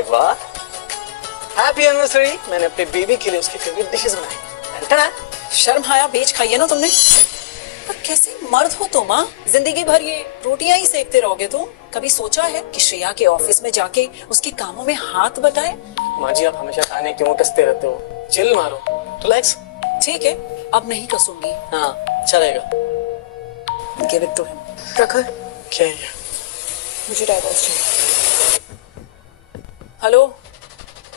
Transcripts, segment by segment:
अरे वाह, happy anniversary. मैंने अपने बेबी के लिए उसकी फेवरेट डिशेस बनाई। शर्म आया, बेच खाई है ना तुमने। पर कैसे मर्द हो तुम? माँ, जिंदगी भर ये रोटियां ही सेकते रहोगे तुम? कभी सोचा है कि श्रेया के ऑफिस में जाके उसके कामों में हाथ बटाए? माँ जी, आप हमेशा खाने क्यों कसते रहते हो? चिल मारो, रिलैक्स। ठीक है, अब नहीं कसूंगी। हाँ, चलेगा। Give it to him. Prakhar, क्या है ये? मुझे डाइवोर्स चाहिए। हेलो,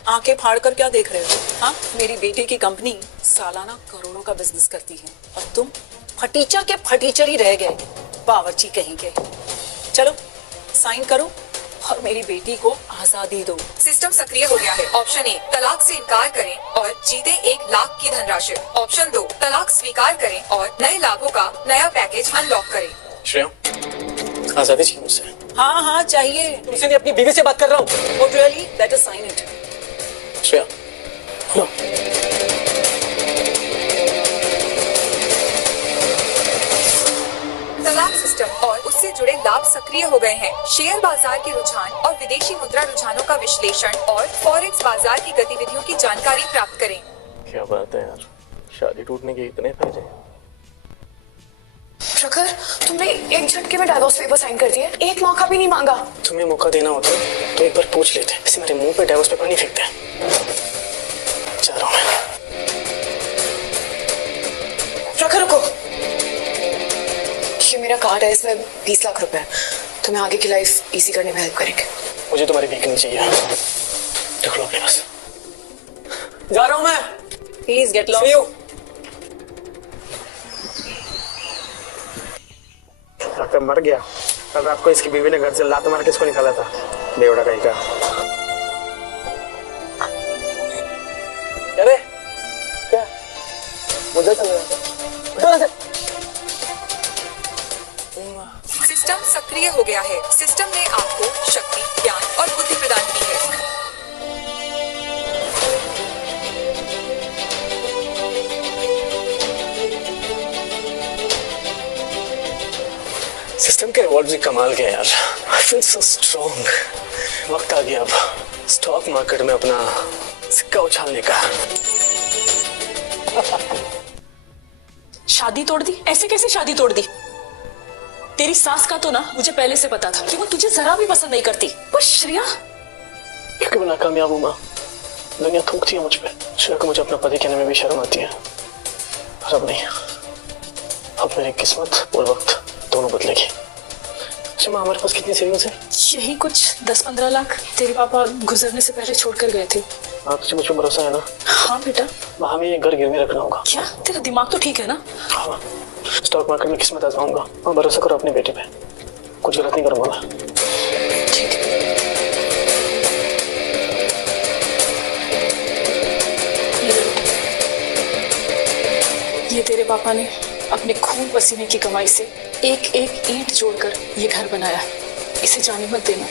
आंखें फाड़ कर क्या देख रहे हो? हाँ, मेरी बेटी की कंपनी सालाना करोड़ों का बिजनेस करती है और तुम फटीचर के फटीचर ही रह गए, बावर्ची कहीं के। चलो साइन करो और मेरी बेटी को आजादी दो। सिस्टम सक्रिय हो गया है। ऑप्शन ए, तलाक से इनकार करें और जीते 1 लाख की धनराशि। ऑप्शन 2, तलाक स्वीकार करें और नए लाभों का नया पैकेज अनलॉक करें। श्रेया, आजादी चाहिए मुझसे। हाँ हाँ चाहिए। तुमसे नहीं, अपनी बीवी से बात कर रहा हूँ। Oh really? Better sign it. Shreya, लो। तलाक सिस्टम और उससे जुड़े लाभ सक्रिय हो गए हैं। शेयर बाजार के रुझान और विदेशी मुद्रा रुझानों का विश्लेषण और फॉरेक्स बाजार की गतिविधियों की जानकारी प्राप्त करें। क्या बात है यार, शादी टूटने के इतने फायदे। प्रखर, तुमने एक झटके में डाइवोर्स पेपर साइन कर दिए, एक मौका भी नहीं मांगा। तुम्हें मौका देना होता तो एक बार पूछ लेते। ऐसे मेरे मुंह पे डाइवोर्स पेपर नहीं फेंकते। जा रहा हूँ मैं। प्रखर रुको, ये मेरा कार्ड है, इसमें 20 लाख रुपए। तुम्हें आगे की लाइफ इजी करने में हेल्प करेंगे। मुझे तुम्हारी वीक नहीं चाहिए, रख लो अपने पास। जा रहा हूँ मैं। Please get lost. See you. Doctor मर गया। अब आपको इसकी बीवी ने घर से लात मार के इसको निकाला था, बेवड़ा कहीं का। अरे क्या मुझे चल रहा था। सिस्टम सक्रिय हो गया है। सिस्टम ने आपको शक्ति, ज्ञान और बुद्धि प्रदान की है। सिस्टम के रिवॉर्ड भी कमाल के यार। I feel so strong. वक्त आ गया अब स्टॉक मार्केट में अपना सिक्का उछालने का। शादी तोड़ दी? ऐसे कैसे शादी तोड़ दी? तेरी सास का तो ना मुझे पहले से पता था कि वो तुझे जरा भी पसंद नहीं करती। पर श्रेया, क्योंकि मैं नाकामयाब हूँ माँ। दुनिया थूकती है मुझ पे। श्रेया को मुझे अपना पति कहने में भी शर्म आती है। पर अब नहीं, अब मेरी किस्मत और वक्त दोनों बदलेगी। अच्छा माँ, हमारे पास कितनी सेविंग्स है? यही कुछ 10-15 लाख तेरे पापा गुजरने से पहले छोड़ कर गए थे। हाँ, तुझे मुझ पर भरोसा है ना? हाँ बेटा। हमें ये घर गिरवी रखना होगा। क्या तेरा दिमाग तो ठीक है ना? हाँ, स्टॉक मार्केट में किस्मत आजमाऊंगा। हाँ, भरोसा करो अपने बेटे पे, कुछ गलत नहीं करूंगा मैं। ठीक है। ये तेरे पापा ने अपने खून पसीने की कमाई से एक एक ईंट जोड़कर ये घर बनाया। इसे जाने मत देना।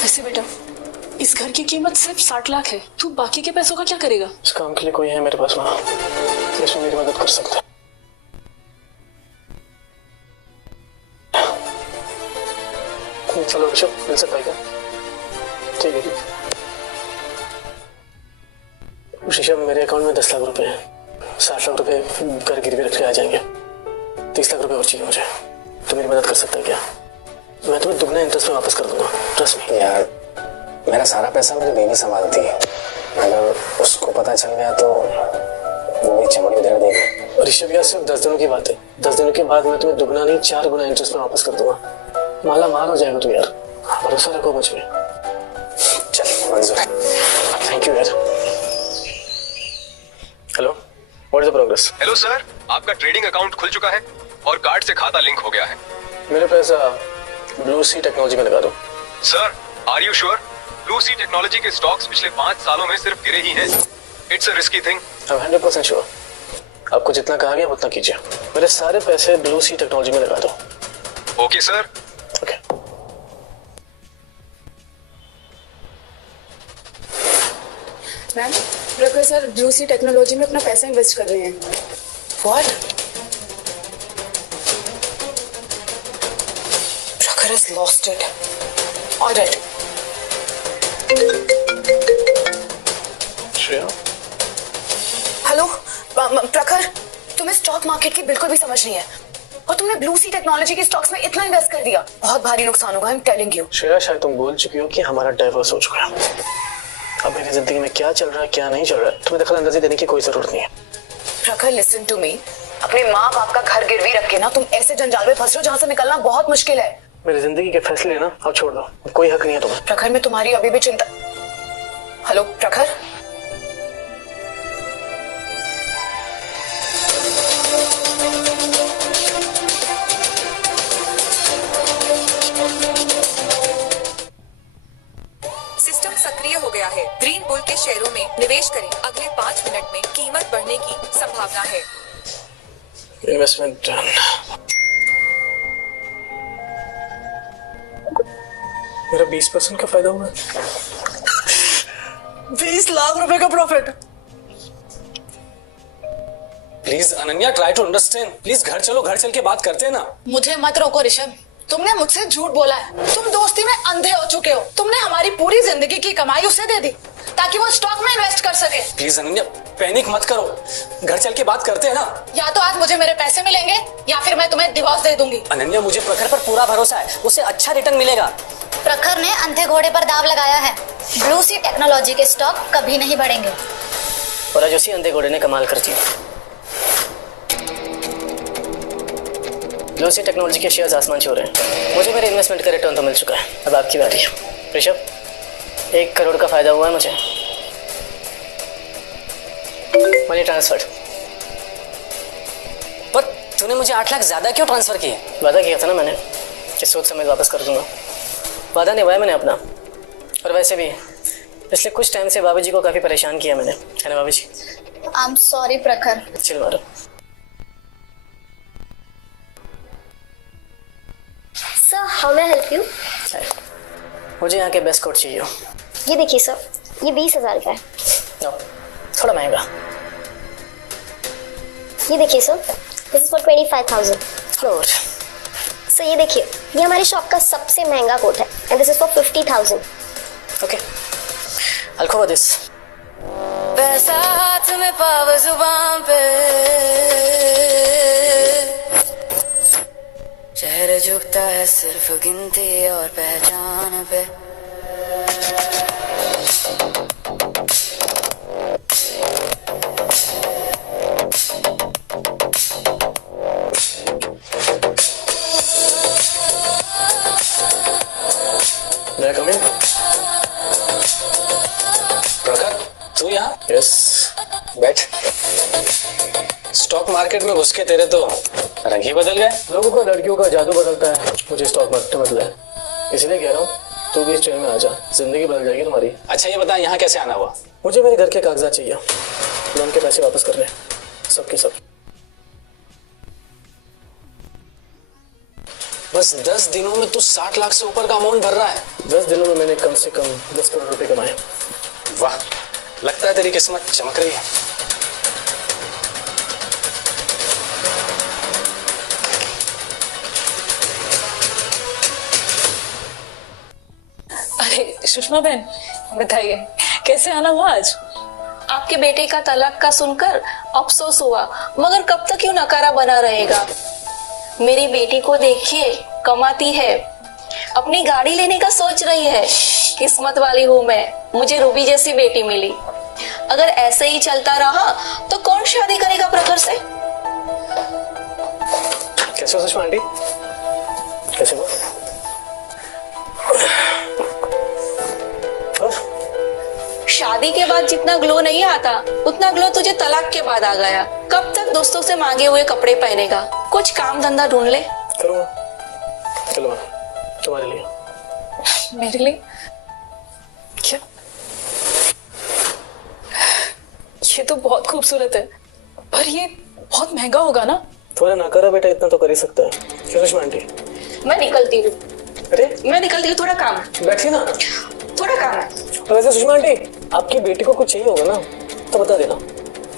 वैसे बेटा, इस घर की कीमत सिर्फ 60 लाख है। तू बाकी के पैसों का क्या करेगा? इस काम के लिए कोई है मेरे पास माँ, जिसमें मेरी मदद कर सकता है। चलो ऋषभ, मिल सकता है क्या? ठीक है ठीक। ऋषभ, मेरे अकाउंट में 10 लाख रुपए हैं। 60 लाख रुपए घर गिरवी रख के आ जाएंगे। 30 लाख रुपए और चाहिए मुझे। तो मेरी मदद कर सकता है क्या? मैं तुम्हें दुगना इंटरेस्ट में वापस कर दूंगा, ट्रस्ट मी। यार, मेरा सारा पैसा मेरी बीवी संभालती है। अगर उसको पता चल गया तो वो भी चमड़ी उधेड़ देगी। ऋषभ यार, सिर्फ 10 दिनों की बात है। 10 दिनों के बाद मैं तुम्हें दुगना नहीं 4 गुना इंटरेस्ट में वापस कर दूंगा। माला मार हो जाएगा तू यार, भरोसा रखो मुझ पे। चल, मंजूर है। थैंक यू यार। Hello, what is the progress? Hello sir, आपका ट्रेडिंग अकाउंट खुल चुका है और कार्ड से खाता लिंक हो गया है। मेरे पैसा ब्लू सी टेक्नोलॉजी में लगा दो। Sir, are you sure? Blue sea technology के स्टॉक्स पिछले 5 सालों में सिर्फ गिरे ही हैं। It's a risky thing. I am 100% sure. आपको जितना कहा गया उतना कीजिए। मेरे सारे पैसे ब्लू सी टेक्नोलॉजी में लगा दो। Okay sir. ओके। मैम, प्रखर सर ब्लू सी टेक्नोलॉजी में अपना पैसा इन्वेस्ट कर रहे हैं। What? प्रखर has lost it. All right. Stock market की बिल्कुल भी समझ नहीं है और तुमने ब्लू सी टेक्नोलॉजी के स्टॉक्स में इतना इन्वेस्ट कर दिया, बहुत भारी नुकसान होगा। I am telling you. Shreya, शायद तुम बोल चुकी हो कि हमारा डाइवोर्स हो चुका है। अब मेरी जिंदगी में क्या चल रहा है क्या नहीं चल रहा है तुम्हें दखल अंदाजी देने की कोई जरूरत नहीं है। प्रखर, लिसन टू मी। अपने माँ बाप का घर गिरवी रख के ना तुम ऐसे जंजाल में फंस रहे हो जहाँ से निकलना बहुत मुश्किल है। मेरी जिंदगी के फैसले ना अब छोड़ दो, कोई हक नहीं है तुम्हें। प्रखर, मैं तुम्हारी अभी भी चिंता। हेलो प्रखर, सिस्टम सक्रिय हो गया है। ग्रीन बुल के शेयरों में निवेश करें। अगले 5 मिनट में कीमत बढ़ने की संभावना है। Investment done. मेरा 20% का फायदा हुआ। 20 लाख रुपए का profit. Please Ananya, try to understand. Please घर चलो, घर चल के बात करते हैं ना। मुझे मत रोको ऋषभ, तुमने मुझसे झूठ बोला है। तुम दोस्ती में अंधे हो चुके हो। तुमने हमारी पूरी जिंदगी की कमाई उसे दे दी ताकि वो स्टॉक में इन्वेस्ट कर सके। प्लीज अनन्या, पैनिक मत करो, घर चल के बात करते हैं ना। या तो आज मुझे मेरे पैसे मिलेंगे या फिर मैं तुम्हें डिवोर्स दे दूंगी। अनन्या, मुझे प्रखर पर पूरा भरोसा है, उसे अच्छा रिटर्न मिलेगा। प्रखर ने अंधे घोड़े पर दाव लगाया है। ब्लू सी टेक्नोलॉजी के स्टॉक कभी नहीं बढ़ेंगे। और आज उसी अंधे घोड़े ने कमाल कर दिया। ब्लू सी टेक्नोलॉजी के शेयर्स आसमान छू रहे हैं। मुझे मेरे इन्वेस्टमेंट का रिटर्न तो मिल चुका है, अब आपकी बारी है। ऋषभ, 1 करोड़ का फायदा हुआ है मुझे। Money transfer. पर तूने मुझे 8 लाख ज्यादा क्यों ट्रांसफर किए? वादा किया था ना मैंने कि सोच समझ वापस कर दूंगा। वादा निभाया मैंने अपना। और वैसे भी पिछले कुछ टाइम से बाबू जी को काफी परेशान किया मैंने, है ना बाबू जी? आई एम सॉरी प्रखर। चिल मारो। Sir, how may help you? मुझे यहाँ के बेस्ट कोट चाहिए। ये देखिए सर, ये 20,000 का है। नो, थोड़ा महंगा। ये देखिए सर, दिस इज फॉर 25,000। थोड़ा और। सर ये देखिए, ये हमारी शॉप का सबसे महंगा कोट है and this is for 50,000। Okay, I'll cover this. पैसा हाथ में पाव जुबान पे, चेहरे झुकता है सिर्फ गिनती और पहचान पे। May I come in? प्रखर, तू यहाँ? Yes. बैठ। स्टॉक मार्केट में घुस के तेरे तो रंग ही बदल गए। लोगों का लड़कियों का जादू बदलता है, मुझे स्टॉक मार्केट बदला है। इसलिए कह रहा हूँ तू भी इस ट्रेन में आ जा, जिंदगी बदल जाएगी तुम्हारी। अच्छा ये बता, यहाँ कैसे आना हुआ? मुझे मेरे घर के कागजात चाहिए, लोन के पैसे वापस करने, सबके सब। बस 10 दिनों में तू 60 लाख से ऊपर का अमाउंट भर रहा है। 10 दिनों में मैंने कम से कम 10 करोड़ रुपए कमाए। वाह, लगता है तेरी किस्मत चमक रही है। अरे सुषमा बहन, बताइए कैसे आना हुआ आज? आपके बेटे का तलाक का सुनकर अफसोस हुआ, मगर कब तक यूं नकारा बना रहेगा? मेरी बेटी को देखिए, कमाती है, अपनी गाड़ी लेने का सोच रही है। किस्मत वाली हूँ मैं, मुझे रूबी जैसी बेटी मिली। अगर ऐसे ही चलता रहा तो कौन शादी करेगा प्रखर से? कैसे हो सुषमा आंटी? कैसे हो? शादी के बाद जितना ग्लो नहीं आता उतना ग्लो तुझे तलाक के बाद आ गया। कब तक दोस्तों से मांगे हुए कपड़े पहनेगा? कुछ काम धंधा ढूंढ ले। करूँगा, चलो तुम्हारे लिए। मेरे लिए? क्या? ये तो बहुत खूबसूरत है, पर ये बहुत महंगा होगा ना? थोड़ा ना करो बेटा, इतना तो कर ही सकता है। क्यों सुषमा आंटी? मैं निकलती हूँ। अरे मैं निकलती हूँ, थोड़ा काम, बैठिए ना। थोड़ा काम है। तो वैसे सुषमा आंटी, आपकी बेटी को कुछ चाहिए होगा ना तो बता देना,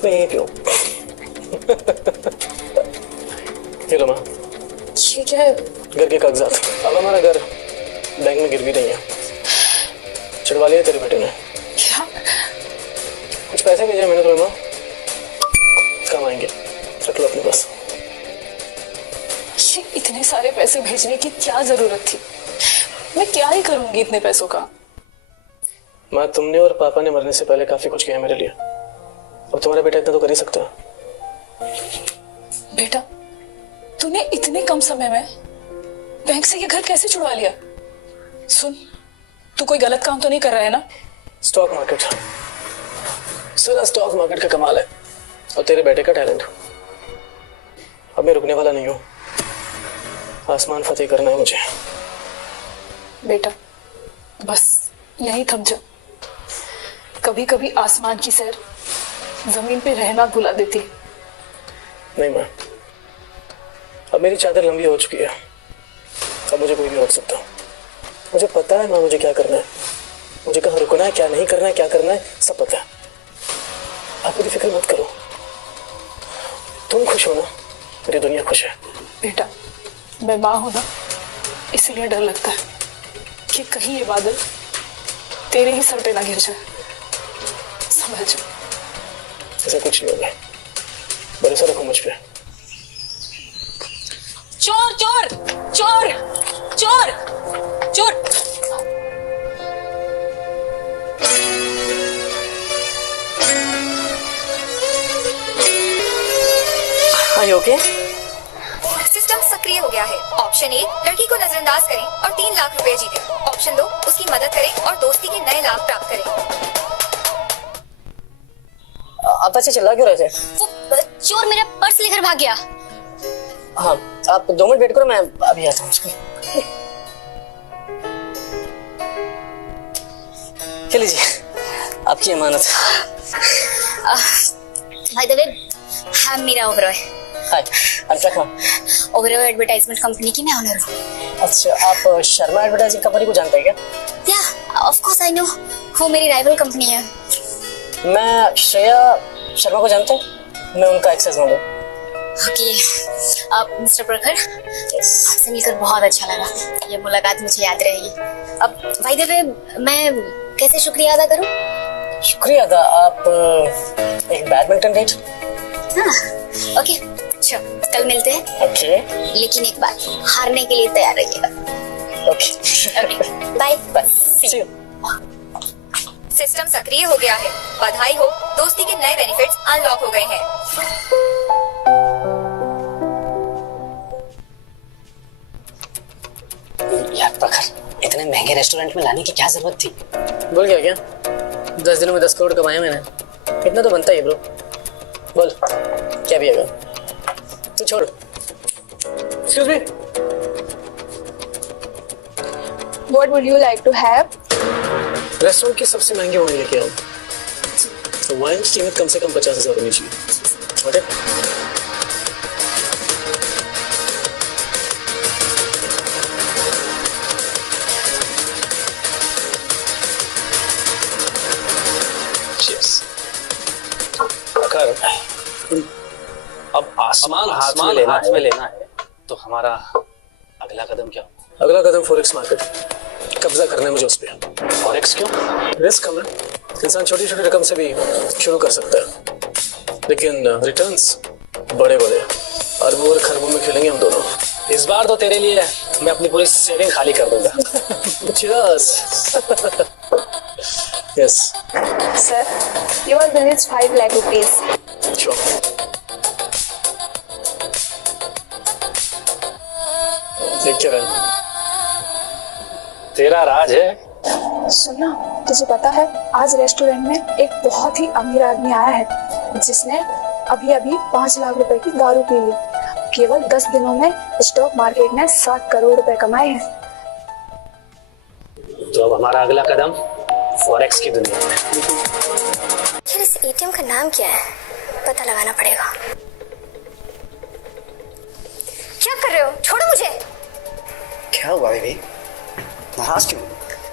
मैं यहीं पे हूँ। ये लो माँ, ये क्या है? घर के कागजात। अब हमारा घर बैंक में गिरवी नहीं है, छुड़वा लिया तेरे बेटे ने। क्या? कुछ पैसे भेजे मैंने तुम्हें माँ, कम आएंगे। रख लो अपने पास। ये इतने सारे पैसे भेजने की क्या जरूरत थी? मैं क्या ही करूंगी इतने पैसों का? माँ, तुमने और पापा ने मरने से पहले काफी कुछ किया मेरे लिए। अब तुम्हारा बेटा इतना तो कर ही सकता है। बेटा, तूने इतने कम समय में बैंक से ये घर कैसे छुड़वा लिया? सुन, तू कोई गलत काम तो नहीं कर रहा है ना? स्टॉक मार्केट, सारा स्टॉक मार्केट का कमाल है और तेरे बेटे का टैलेंट। अब मैं रुकने वाला नहीं हूँ, आसमान फतेह करना है मुझे। बेटा, बस यहीं थम जा। कभी कभी आसमान की सैर जमीन पे रहना भुला देती। नहीं माँ, अब मेरी चादर लंबी हो चुकी है, अब मुझे कोई नहीं रोक सकता। मुझे पता है माँ मुझे क्या करना है, मुझे कहाँ रुकना है, क्या नहीं करना है, क्या करना है, सब पता है। आप मेरी फिक्र मत करो, तुम खुश हो ना, मेरी दुनिया खुश है। बेटा, मैं माँ हूं ना, इसलिए डर लगता है कि कहीं ये बादल तेरे ही सर पे ना गिर जाए। समझ। ऐसा कुछ नहीं होगा, भरोसा रखो मुझ पे। चोर चोर चोर चोर चोर। हाँ, ओके। सिस्टम सक्रिय हो गया है। ऑप्शन ए, लड़की को नजरअंदाज करें और 3 लाख रुपए जीतें। ऑप्शन 2, उसकी मदद करें और दोस्ती के नए लाभ प्राप्त करें। आप ऐसे चिल्ला क्यों रहे थे? वो चोर मेरा पर्स लेकर भाग गया। हाँ, आप 2 मिनट वेट करो, मैं अभी आता हूँ। चलिए जी, आपकी अमानत। By the way, I am Meera Oberoi. Hi, Alpha Khan. Oberoi advertisement company की मैं ओनर हूँ। अच्छा, आप शर्मा एडवर्टाइजिंग कंपनी को जानते हैं क्या? या, ऑफ कोर्स आई नो। वो मेरी राइवल कंपनी है। मैं श्रेया शर्मा को जानता हूँ, मैं उनका एक्सेस हूँ। ओके, अब मिस्टर प्रखर, आपसे मिलकर बहुत अच्छा लगा। ये मुलाकात मुझे याद रहेगी। अब भाई देवे, मैं कैसे शुक्रिया अदा करूं? शुक्रिया अदा? आप एक बैडमिंटन डेट? हाँ, ओके, अच्छा, कल मिलते हैं। ओके, लेकिन एक बात, हारने के लिए तैयार रहिएगा। Okay, bye bye. See you. System सक्रिय हो गया है। बधाई हो, दोस्ती के नए बेनिफिट्स अनलॉक हो गए हैं। यार प्रखर, इतने महंगे रेस्टोरेंट में लाने की क्या जरूरत थी? बोल क्या 10 दिनों में 10 करोड़ कमाए मैंने, इतना तो बनता ही है ब्रो। बोल क्या भी है? तू छोड़। Excuse me, What would you like to have? Restaurant की सबसे महंगी वाइन लेके आओ। तो वाइन की कीमत कम से कम 50,000 होनी चाहिए। ओके, अब आसमान हाथ में लेना है तो हमारा अगला कदम क्या होगा? अगला कदम फॉरेक्स मार्केट, कब्जा करना है मुझे उस पे। फॉरेक्स क्यों? रिस्क कम है, इंसान छोटी छोटी रकम से भी शुरू कर सकता है, लेकिन रिटर्न्स बड़े बड़े, अरबों और खरबों में खेलेंगे हम दोनों। इस बार तो तेरे लिए मैं अपनी पूरी सेविंग खाली कर दूंगा। Cheers. Yes. Sir, your bill is 5 lakh rupees. Sure. देख क्या रहा है? तेरा राज है। सुना, तुझे पता है आज रेस्टोरेंट में एक बहुत ही अमीर आदमी आया है जिसने अभी अभी 5 लाख रुपए की दारू पी ली। केवल 10 दिनों में स्टॉक मार्केट ने 7 करोड़ रुपए कमाए हैं। तो अब हमारा अगला कदम फॉरेक्स की दुनिया में। यार, इस एटीएम का नाम क्या है? पता लगाना पड़ेगा। क्या कर रहे हो? छोड़ो मुझे। क्या हुआ बेबी? नाराज क्यों?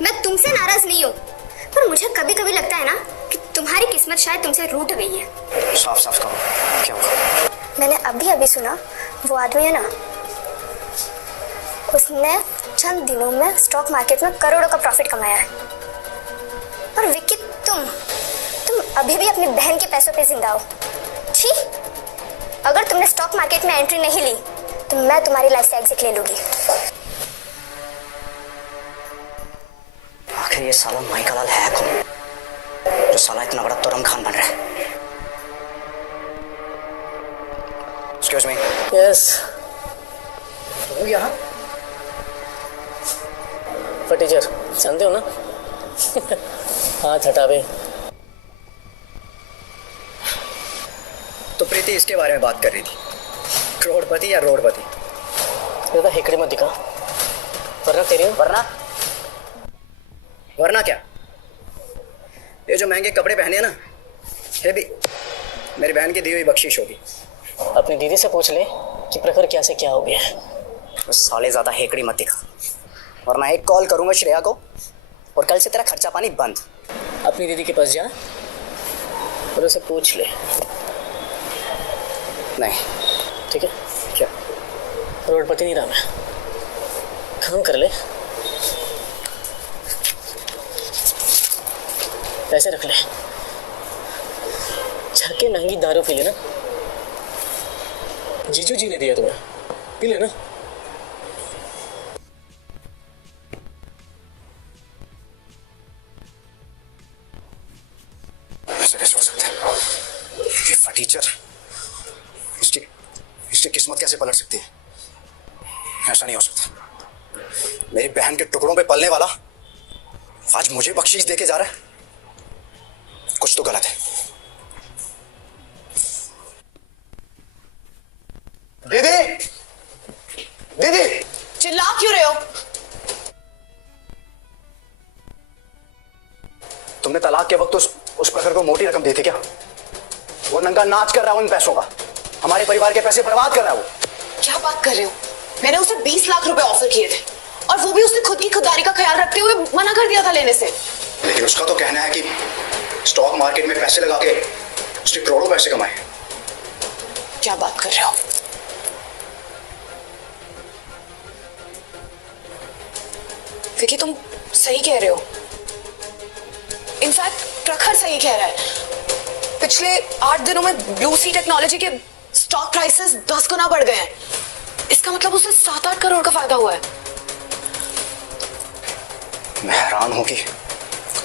मैं तुमसे नाराज नहीं हूँ, पर मुझे कभी कभी लगता है ना कि तुम्हारी किस्मत शायद तुमसे रूठ गई है। साफ साफ कहो, क्या हुआ? मैंने अभी सुना, वो आदमी है ना, उसने चंद दिनों में स्टॉक मार्केट में करोड़ों का प्रॉफिट कमाया है। और विक्की, तुम अभी भी अपनी बहन के पैसों पे जिंदा हो। छी, अगर तुमने स्टॉक मार्केट में एंट्री नहीं ली तो मैं तुम्हारी लाइफ से एग्जिट ले लूंगी। आखिर ये साला माइका लाल है कौन जो साला इतना बड़ा तुरंग खान बन रहा है? Excuse me. यस वो यहाँ फटीचर जानते हो ना? हाथ हटावे। तो प्रीति इसके बारे में बात कर रही थी, करोड़पति या रोडपति? ज्यादा हेकड़ी मत दिखा वरना तेरी वरना क्या? ये जो महंगे कपड़े पहने हैं ना, ये भी मेरी बहन की दी हुई बख्शीश होगी। अपनी दीदी से पूछ ले कि प्रखर क्या से क्या हो गया। उस साले ज्यादा हेकड़ी मत दिखा, वरना एक कॉल करूंगा श्रेया को और कल से तेरा खर्चा पानी बंद। अपनी दीदी के पास जा और उसे पूछ ले। नहीं ठीक है? क्या? रोडपति नहीं रहा मैं, काम कर ले, पैसे रख ले, जाके महंगी दारू पी लेना। जीजू जी ने दिया तुम्हें, पी लेना। ऐसे कैसे हो सकता है? ये फटीचर, इसकी किस्मत कैसे पलट सकती है? ऐसा नहीं हो सकता। मेरी बहन के टुकड़ों पे पलने वाला आज मुझे बख्शीश देके जा रहा है। कुछ तो गलत है। दीदी, दीदी, चिल्ला क्यों रहे हो? तुमने तलाक के वक्त उस प्रखर को मोटी रकम दी थी क्या? वो नंगा नाच कर रहा है उन पैसों का, हमारे परिवार के पैसे बर्बाद कर रहा है वो। क्या बात कर रहे हो? मैंने उसे 20 लाख रुपए ऑफर किए थे और वो भी उसने खुद की खुददारी का ख्याल रखते हुए मना कर दिया था लेने से। लेकिन उसका तो कहना है कि स्टॉक मार्केट में पैसे लगा के उसने करोड़ों पैसे कमाए। क्या बात कर रहे हो? विकी, तुम सही कह रहे हो। इनफैक्ट प्रखर सही कह रहा है। पिछले 8 दिनों में ब्लू सी टेक्नोलॉजी के स्टॉक प्राइसेस 10 गुना बढ़ गए हैं। इसका मतलब उसे 7-8 करोड़ का फायदा हुआ है। मैं हैरान हूं कि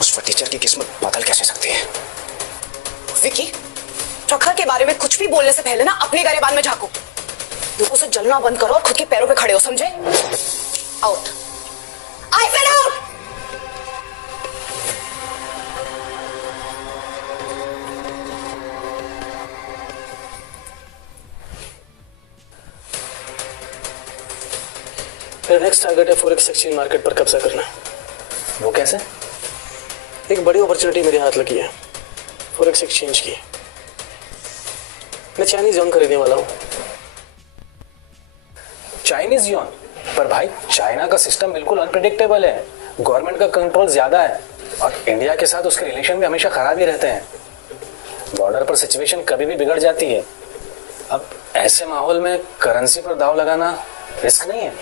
उस फटीचर की किस्मत बदल कैसे सकती है। विकी, प्रखर के बारे में कुछ भी बोलने से पहले ना अपने गरेबान में झांको। लोगों से जलना बंद करो और खुद के पैरों पे खड़े हो, समझे? आउट। I said out. मेरा नेक्स्ट टारगेट है फॉरेक्स एक्सचेंज मार्केट पर कब्जा करना। वो कैसे? एक बड़ी अपॉर्चुनिटी मेरे हाथ लगी है फॉरेक्स एक्सचेंज की। मैं चाइनीज युआन खरीदने वाला हूँ। Chinese yuan? पर भाई चाइना का सिस्टम बिल्कुल अनप्रेडिक्टेबल है, गवर्नमेंट का कंट्रोल ज्यादा है और इंडिया के साथ उसके रिलेशन भी हमेशा खराब ही रहते हैं। बॉर्डर पर सिचुएशन कभी भी बिगड़ जाती है। अब ऐसे माहौल में करेंसी पर दाव लगाना रिस्क नहीं है?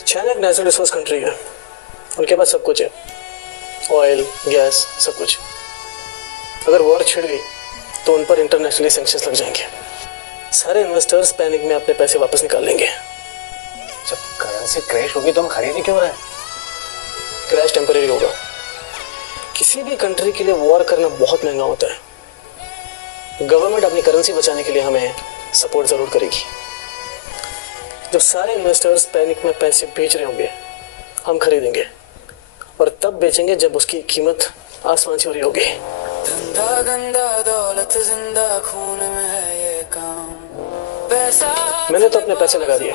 चाइना एक नेचुरल रिसोर्स कंट्री है, उनके पास सब कुछ है, ऑयल, गैस, सब कुछ। अगर वॉर छिड़ गई तो उन पर इंटरनेशनली सैंक्शंस लग जाएंगे। सारे इन्वेस्टर्स पैनिक में अपने पैसे वापस निकाल लेंगे। जब करेंसी क्रैश होगी तो हम खरीद क्यों रहे हैं? क्रैश टेम्परेरी होगा। किसी भी कंट्री के लिए वॉर करना बहुत महंगा होता है। गवर्नमेंट अपनी करेंसी बचाने के लिए हमें सपोर्ट जरूर करेगी। जब सारे इन्वेस्टर्स पैनिक में पैसे बेच रहे होंगे, हम खरीदेंगे और तब बेचेंगे जब उसकी कीमत आसमान छू रही होगी। धंधा गंदा दौलत जिंदा खून में है ये काम। पैसा मैंने तो अपने पैसे लगा दिए।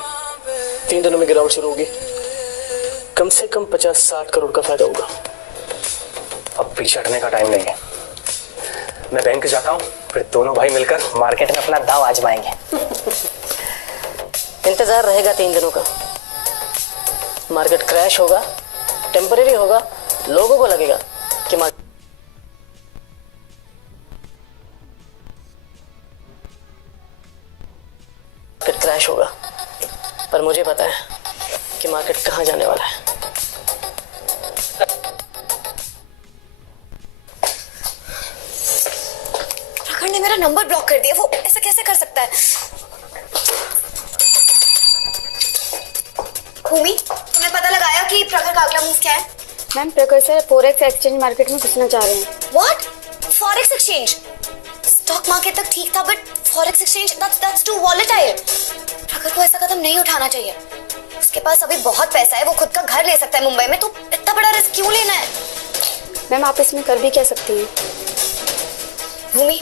3 दिनों में गिरावट शुरू होगी। कम से कम 50-60 करोड़ का फायदा होगा। अब पीछे हटने का टाइम नहीं है। मैं बैंक जाता हूँ, फिर दोनों भाई मिलकर मार्केट में अपना दाव आजमाएंगे। इंतजार रहेगा 3 दिनों का। मार्केट क्रैश होगा, टेम्परेरी होगा, लोगों को लगेगा कि मार्केट क्रैश होगा, पर मुझे पता है कि मार्केट कहाँ जाने वाला है। प्रखर ने मेरा नंबर ब्लॉक कर दिया। वो ऐसा कैसे कर सकता है? भूमि, तुमने पता लगाया कि प्रखर का अगला मूव क्या है? मैम प्रखर सर फोरेक्स एक्सचेंज मार्केट में घुसना चाह रहे हैं। What? Forex exchange? Stock market तक ठीक था, but forex exchange that's too volatile. Prakhar को ऐसा कदम नहीं उठाना चाहिए। उसके पास अभी बहुत पैसा है, वो खुद का घर ले सकता है मुंबई में, तो इतना बड़ा रिस्क क्यों लेना है? मैम आप इसमें कर भी क्या सकती हैं? भूमि,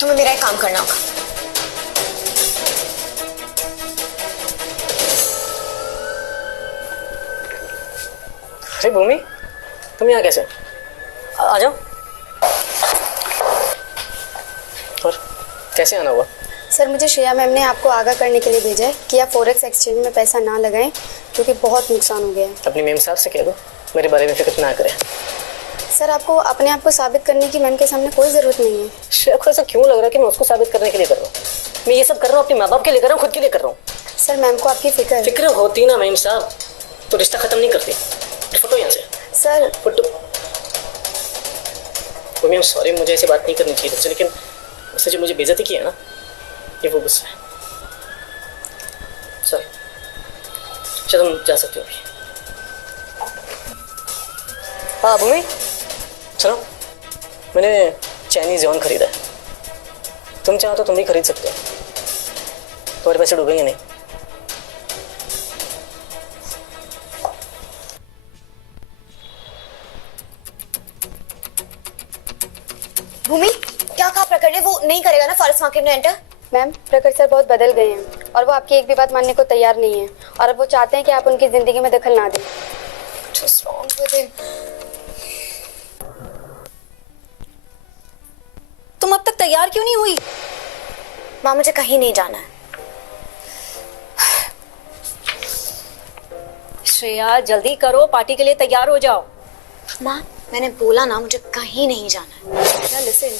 तुम्हें मेरा एक काम करना होगा। अरे भूमि, तुम यहाँ कैसे? आ जाओ। और कैसे आना हुआ? सर मुझे श्रेया मैम ने आपको आगाह करने के लिए भेजा है कि आप फोरेक्स एक्सचेंज में पैसा ना लगाएं, क्योंकि बहुत नुकसान हो गया है। अपनी मेम साहब से कह दो मेरे बारे में फिक्र ना करें। सर आपको अपने आप को साबित करने की मैम के सामने कोई जरूरत नहीं है। श्रेया को ऐसा क्यों लग रहा है कि मैं उसको साबित करने के लिए कर रहा हूँ? मैं ये सब कर रहा हूँ अपने माँ बाप के लिए कर रहा हूँ, खुद के लिए कर रहा हूँ। सर मैम को आपकी फिक्र होती ना मेम साहब तो रिश्ता खत्म नहीं करती। फोटो यहाँ से। Sir photo. Mummy I'm sorry, मुझे ऐसी बात नहीं करनी चाहिए थी, लेकिन उसने जो मुझे बेइज्जती की है ना, ये वो गुस्सा है। सॉरी। चलो तुम जा सकते हो अभी। हाँ भूमि, चलो मैंने चाइनीज यॉन खरीदा है, तुम चाहो तो तुम भी खरीद सकते हो, तुम्हारे पैसे डूबेंगे नहीं। भूमि, क्या कहा प्रखर ने? वो नहीं करेगा ना फॉरेक्स मार्केट में एंटर? मैम प्रखर सर बहुत बदल गए हैं और वो आपकी एक भी बात मानने को तैयार नहीं है, और अब वो चाहते हैं कि आप उनकी जिंदगी में दखल ना दें। What's wrong with him? तुम अब तक तैयार क्यों नहीं हुई? माँ मुझे कहीं नहीं जाना है। श्रेया जल्दी करो, पार्टी के लिए तैयार हो जाओ। माँ मैंने बोला ना मुझे कहीं नहीं जाना है। लिसन,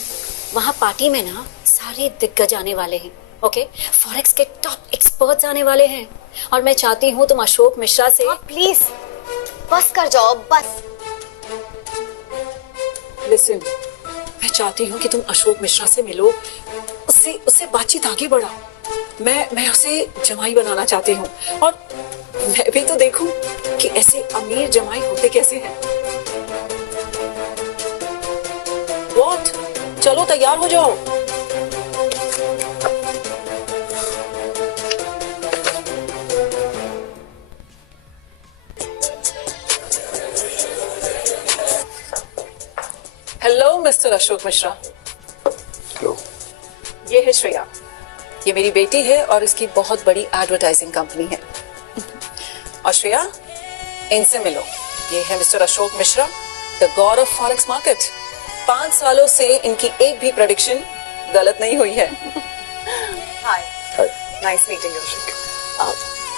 वहाँ पार्टी में ना सारे दिग्गज आने वाले हैं, ओके? फॉरेक्स के टॉप एक्सपर्ट्स आने वाले हैं, और मैं चाहती हूँ तुम अशोक मिश्रा से प्लीज बस कर जाओ, बस। लिसन, मैं चाहती हूँ कि तुम अशोक मिश्रा से मिलो, उससे बातचीत आगे बढ़ाओ। मैं उसे जमाई बनाना चाहती हूँ, और मैं भी तो देखूं कि ऐसे अमीर जमाई होते कैसे हैं। What? चलो तैयार हो जाओ। Hello mister Ashok Mishra. Hello. ये है श्रेया, ये मेरी बेटी है और इसकी बहुत बड़ी एडवर्टाइजिंग कंपनी है। और श्रेया, इनसे मिलो, ये है mister Ashok Mishra, the God of forex market. 5 सालों से इनकी एक भी प्रेडिक्शन गलत नहीं हुई है। हाय, नाइस मीटिंग यू।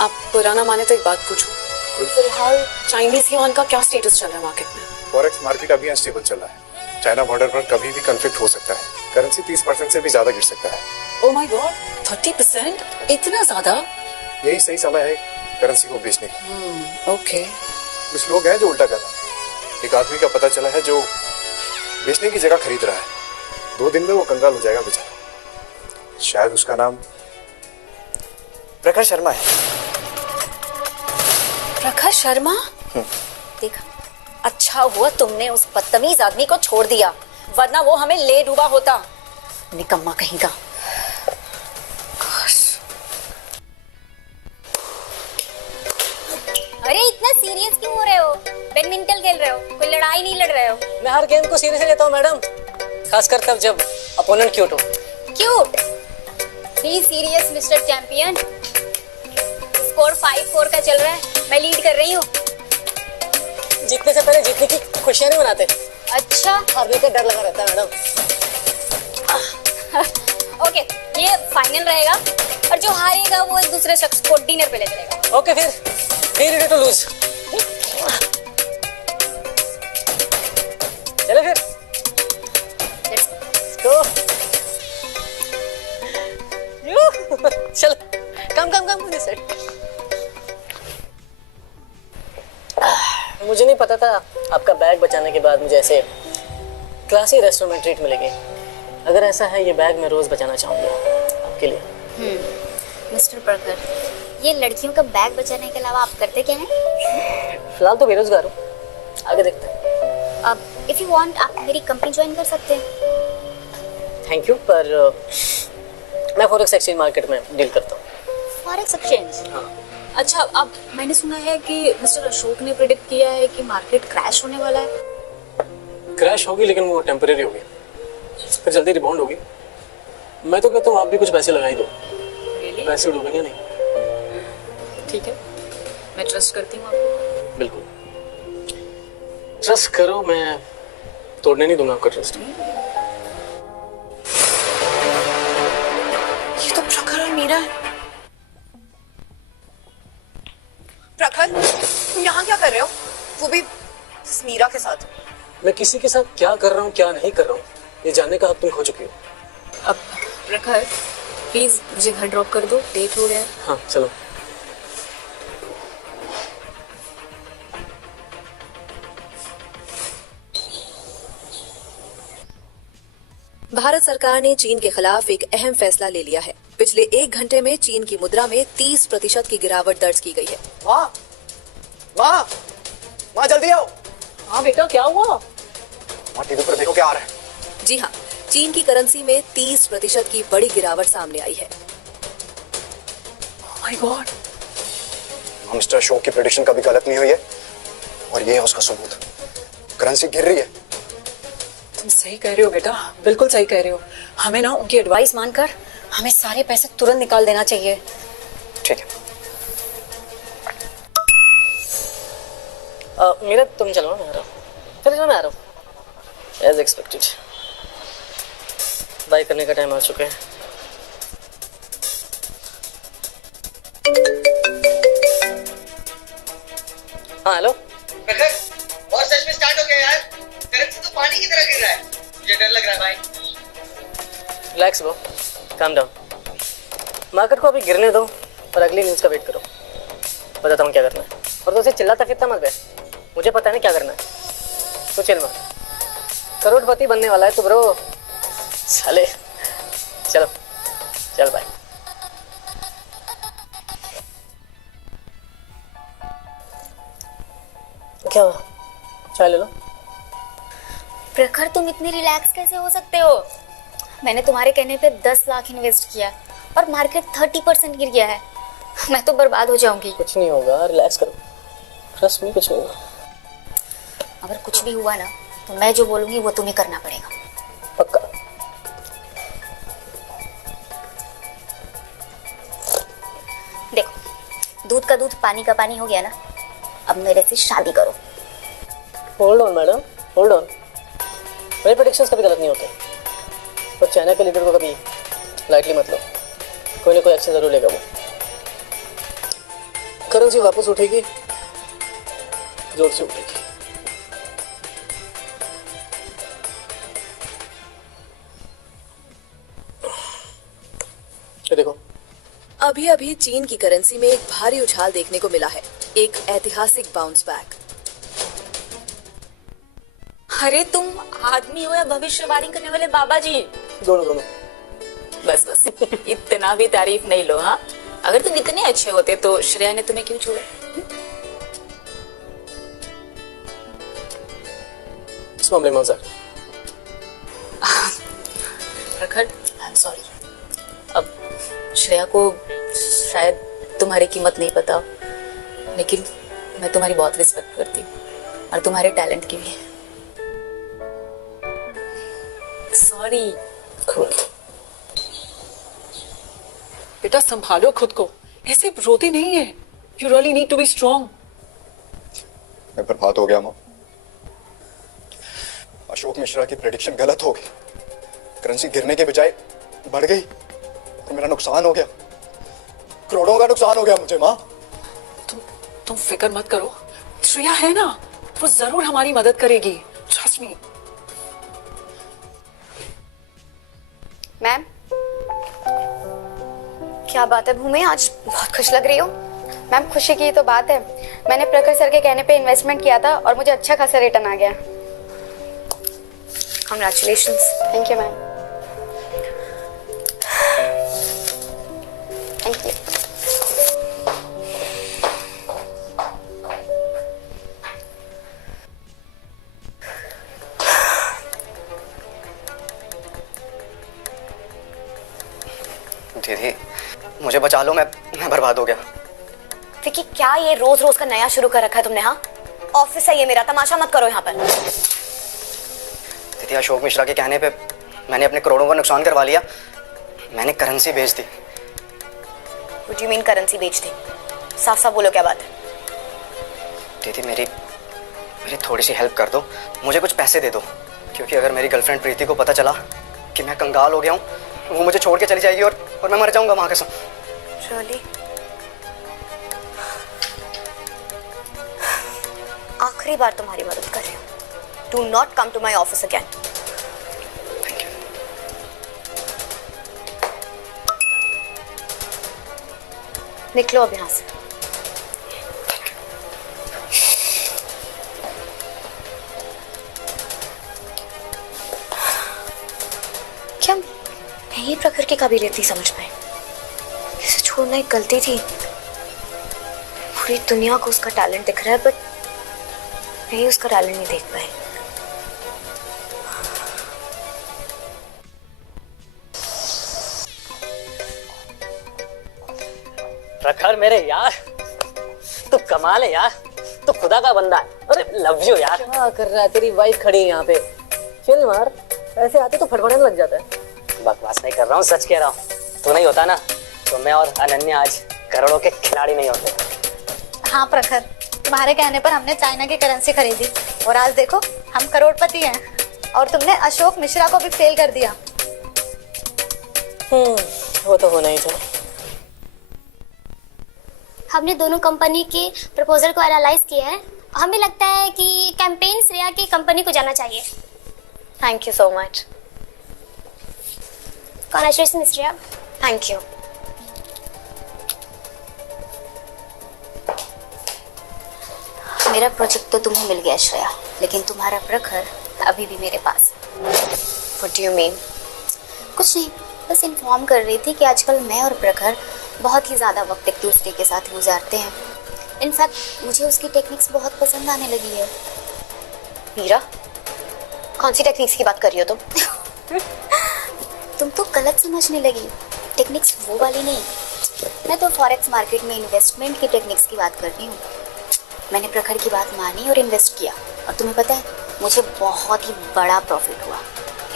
आप पुराना माने तो एक बात पूछूं, फिलहाल चाइनीज युआन का क्या स्टेटस चल रहा है मार्केट में? फॉरेक्स मार्केट अभी अनस्टेबल चल रहा है। चाइना बॉर्डर पर कभी भी कॉन्फ्लिक्ट हो सकता है, करेंसी 30% से भी ज्यादा गिर सकता है। Oh my God, 30%? इतना ज्यादा? यही सही समय है करेंसी को बेचने का। ओके। कुछ लोग हैं जो उल्टा कर रहे हैं। एक आदमी का पता चला है जो बेचने की जगह खरीद रहा है। 2 दिन में वो कंगाल हो जाएगा बेचारा। शायद उसका नाम प्रखर शर्मा है। प्रखर शर्मा? देखा, अच्छा हुआ तुमने उस बदतमीज आदमी को छोड़ दिया, वरना वो हमें ले डूबा होता। निकम्मा कहीं का। अरे इतना सीरियस क्यों हो रहे हो? बैडमिंटन खेल रहे हो, कोई लड़ाई नहीं लड़ रहे हो? मैं हर गेम को सीरियसली लेता हूँ मैडम, खासकर तब जब अपोनेंट क्यूट हो। Cute? Be serious mister champion. Score 5-4 का चल रहा है, मैं लीड कर रही हूँ। जीतने से पहले जीतने की खुशियाँ नहीं मनाते। अच्छा, हारने का डर लगा रहता है मैडम। ओके, ये फाइनल रहेगा और जो हारेगा वो एक दूसरे शख्स को डिनर पे ले चलेगा। ओके, फिर बी रेडी टू लूज। चले फिर। तो चल, कम दिस साइड। मुझे नहीं पता था आपका बैग बचाने के बाद मुझे ऐसे क्लासी रेस्टोरेंट में ट्रीट मिलेगी। अगर ऐसा है, ये बैग मैं रोज बचाना चाहूंगी। आपके लिए। मिस्टर प्रखर, ये लड़कियों का बैग बचाने के अलावा आप करते क्या हैं? फिलहाल तो बेरोजगार हूँ, आगे देखते हैं। अब इफ यू वांट आप मेरी कंपनी ज्वाइन कर सकते हैं। थैंक यू, पर मैं फॉरेक्स एक्सचेंज मार्केट में डील करता हूँ। Forex exchange? हाँ। अच्छा, अब मैंने सुना है कि मिस्टर अशोक ने प्रेडिक्ट किया है कि मार्केट क्रैश होने वाला है। क्रैश होगी लेकिन वो टेम्परेरी होगी, फिर जल्दी रिबाउंड होगी। मैं तो कहता हूँ आप भी कुछ पैसे लगा ही दो, पैसे डूबेंगे नहीं। ठीक है, मैं ट्रस्ट करती हूँ आपको। बिल्कुल ट्रस्ट करो, मैं तोड़ने नहीं दूंगा आपका ट्रस्ट। ये तो प्रखर और मीरा है। प्रखर, तुम यहाँ क्या कर रहे हो? वो भी इस मीरा के साथ। मैं किसी के साथ क्या कर रहा हूँ क्या नहीं कर रहा हूँ ये जानने का हक तुम खो चुकी हो। अब प्रखर प्लीज मुझे घर ड्रॉप कर दो, लेट हो गया है। हाँ चलो। भारत सरकार ने चीन के खिलाफ एक अहम फैसला ले लिया है। पिछले 1 घंटे में चीन की मुद्रा में 30% की गिरावट दर्ज की गई है। माँ, माँ, माँ जल्दी आओ। हाँ बेटा, क्या हुआ? माँ टीवी पर देखो क्या आ रहा है। जी हाँ, चीन की करेंसी में 30% की बड़ी गिरावट सामने आई है। माय गॉड, मिस्टर अशोक की प्रेडिक्शन कभी गलत नहीं हुई है और ये है उसका सबूत। करेंसी गिर रही है। तुम सही कह रहे हो बेटा, बिल्कुल सही कह रहे हो। हमें ना उनकी एडवाइस मानकर हमें सारे पैसे तुरंत निकाल देना चाहिए। ठीक है। मेरा तुम चलो, मैं आ रहा हूँ। चलो चलो, मैं आ रहा हूँ। एज एक्सपेक्टेड बाय करने का टाइम आ चुका है। हाँ हेलो। और सच में स्टार्ट हो गया यार। करेंसी तो पानी की तरह गिर रहा है, मुझे डर लग रहा है भाई। Relax bro, calm down. Market को अभी गिरने दो और अगली न्यूज़ का वेट करो। बताता हूँ क्या करना है। और तो उसे चिल्लाता फिरता मत बे, मुझे पता है ना क्या करना है। तो चिल मत, करोड़पति बनने वाला है तो ब्रो। साले चलो, चल बाय। क्या हुआ? चाय ले लो। प्रखर, तुम इतने रिलैक्स कैसे हो सकते हो? मैंने तुम्हारे कहने पे 10 लाख इन्वेस्ट किया और मार्केट 30% गिर गया है। मैं तो बर्बाद हो जाऊंगी। कुछ नहीं होगा, रिलैक्स करो, ट्रस्ट मी, कुछ नहीं होगा। अगर कुछ भी हुआ ना तो मैं जो बोलूंगी वो तुम्हें करना पड़ेगा। पक्का। देखो, दूध का दूध पानी का पानी हो गया ना, अब मेरे से शादी करो। Hold on madam, hold on. मेरे प्रेडिक्शंस कभी गलत नहीं होते और चाइना के लीडर को कभी लाइटली मत लो। कोई ना कोई एक्शन जरूर लेगा वो। करेंसी वापस उठेगी, जोर से उठेगी। ये देखो, अभी अभी चीन की करेंसी में एक भारी उछाल देखने को मिला है, एक ऐतिहासिक बाउंस बैक। अरे तुम आदमी हो या भविष्यवाणी करने वाले बाबा जी? दोनों दोनों। बस बस, इतना भी तारीफ नहीं लो। हाँ, अगर तुम इतने अच्छे होते तो श्रेया ने तुम्हें क्यों छोड़ा? इस मामले में मजाक। प्रखर, आई एम सॉरी। अब श्रेया को शायद तुम्हारी कीमत नहीं पता, लेकिन मैं तुम्हारी बहुत रिस्पेक्ट करती हूँ और तुम्हारे टैलेंट की भी। सॉरी। बेटा संभालो खुद को, ऐसे रोती नहीं है। You really need to be strong. मैं बर्बाद हो गया माँ। अशोक मिश्रा की प्रेडिक्शन गलत हो गई, करेंसी गिरने के बजाय बढ़ गई तो मेरा नुकसान हो गया, करोड़ों का नुकसान हो गया मुझे माँ। तुम फिक्र मत करो, श्रेया है ना, वो जरूर हमारी मदद करेगी। Trust me. मैम, क्या बात है भूमि, आज बहुत खुश लग रही हो। मैम, खुशी की तो बात है, मैंने प्रखर सर के कहने पे इन्वेस्टमेंट किया था और मुझे अच्छा खासा रिटर्न आ गया। Congratulations. Thank you ma'am. Thank you. दीदी मुझे बचा लो, मैं बर्बाद हो गया। विकी क्या ये रोज रोज का नया शुरू कर रखा है तुमने? हाँ, ऑफिस है ये मेरा, तमाशा मत करो यहाँ पर। दीदी अशोक मिश्रा के कहने पे मैंने अपने करोड़ों का नुकसान करवा लिया। मैंने करेंसी बेच दी। What do you mean currency बेच दी? साफ साफ बोलो क्या बात है? दीदी मेरी थोड़ी सी हेल्प कर दो, मुझे कुछ पैसे दे दो, क्योंकि अगर मेरी गर्लफ्रेंड प्रीति को पता चला कि मैं कंगाल हो गया हूँ, वो मुझे छोड़ के चली जाएगी और मैं मर जाऊंगा वहां के साथ। Really? आखिरी बार तुम्हारी मदद कर रही हूँ। Do not come to my office again. निकलो अब यहाँ से। क्या मैं ही प्रखर की काबिलियत नहीं समझ पाई? इसे छोड़ना एक गलती थी। पूरी दुनिया को उसका टैलेंट दिख रहा है, बट मैं ही उसका टैलेंट नहीं देख पाई। प्रखर मेरे यार, तू कमाल है यार, तू खुदा का बंदा है। अरे लव यू यार। क्या कर रहा है? तेरी वाइफ खड़ी है यहाँ पे। चिल मार, ऐसे आते तो फड़फड़ाने लग जाता है। बकवास नहीं कर रहा हूँ, सच कह रहा हूँ। तू नहीं होता ना तो मैं और अनन्या आज करोड़ों के खिलाड़ी नहीं होते। हाँ प्रखर, तुम्हारे कहने पर हमने चाइना की करेंसी खरीदी और आज देखो हम करोड़पति हैं। और तुमने अशोक मिश्रा को भी फेल कर दिया। वो तो होना ही था। हमने दोनों कंपनी के प्रपोजल को एनालाइज किया है। हमें लगता है कि कैंपेन श्रेया की कंपनी को जाना चाहिए। Thank you so much. Congratulation Shreya. Thank you. मेरा प्रोजेक्ट तो तुम्हें मिल गया श्रेया, लेकिन तुम्हारा प्रखर अभी भी मेरे पास। What do you mean? कुछ नहीं, बस इन्फॉर्म कर रही थी कि आजकल मैं और प्रखर बहुत ही ज़्यादा वक्त एक दूसरे के साथ गुजारते हैं। इनफैक्ट मुझे उसकी टेक्निक्स बहुत पसंद आने लगी है। मीरा, कौन सी टेक्निक्स की बात कर रही हो तुम? तुम तो गलत समझने लगी। टेक्निक्स वो वाली नहीं, मैं तो फॉरेक्स मार्केट में इन्वेस्टमेंट की टेक्निक्स की बात कर रही हूँ। मैंने प्रखर की बात मानी और इन्वेस्ट किया, और तुम्हें पता है मुझे बहुत ही बड़ा प्रॉफिट हुआ।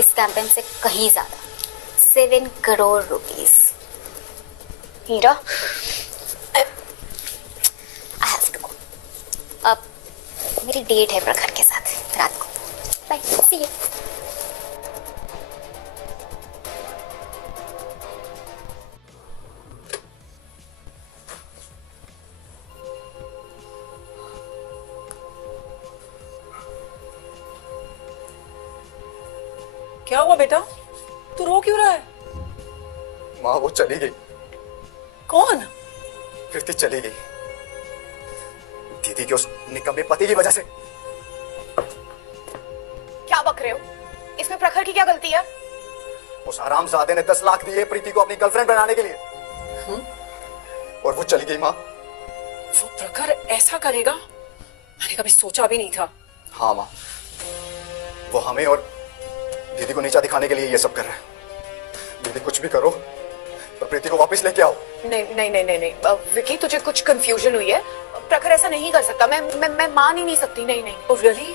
इस कैंपेन से कहीं ज़्यादा, 7 crore rupees. Meera, I have to go. अब मेरी डेट है प्रखर के साथ रात को। Bye, see you. क्या हुआ बेटा? तू रो क्यों रहा है? माँ वो चली गई। कौन? प्रीति चली गई, दीदी के उस निकम्मे पति की वजह से। क्या बक रहे हो? इसमें प्रखर की क्या गलती है? उस हरामजादे ने 10 लाख दिए प्रीति को अपनी गर्लफ्रेंड बनाने के लिए, और वो चली गई। माँ वो प्रखर ऐसा करेगा? मैंने कभी सोचा भी नहीं था। हाँ माँ, वो हमें और दीदी को नीचा दिखाने के लिए ये सब कर रहा है। दीदी कुछ भी करो पर प्रीति को वापस लेके आओ। नहीं नहीं नहीं नहीं नहीं विकी, तुझे कुछ कंफ्यूजन हुई है। प्रखर ऐसा नहीं कर सकता। मैं मान ही नहीं सकती। नहीं नहीं। Oh really?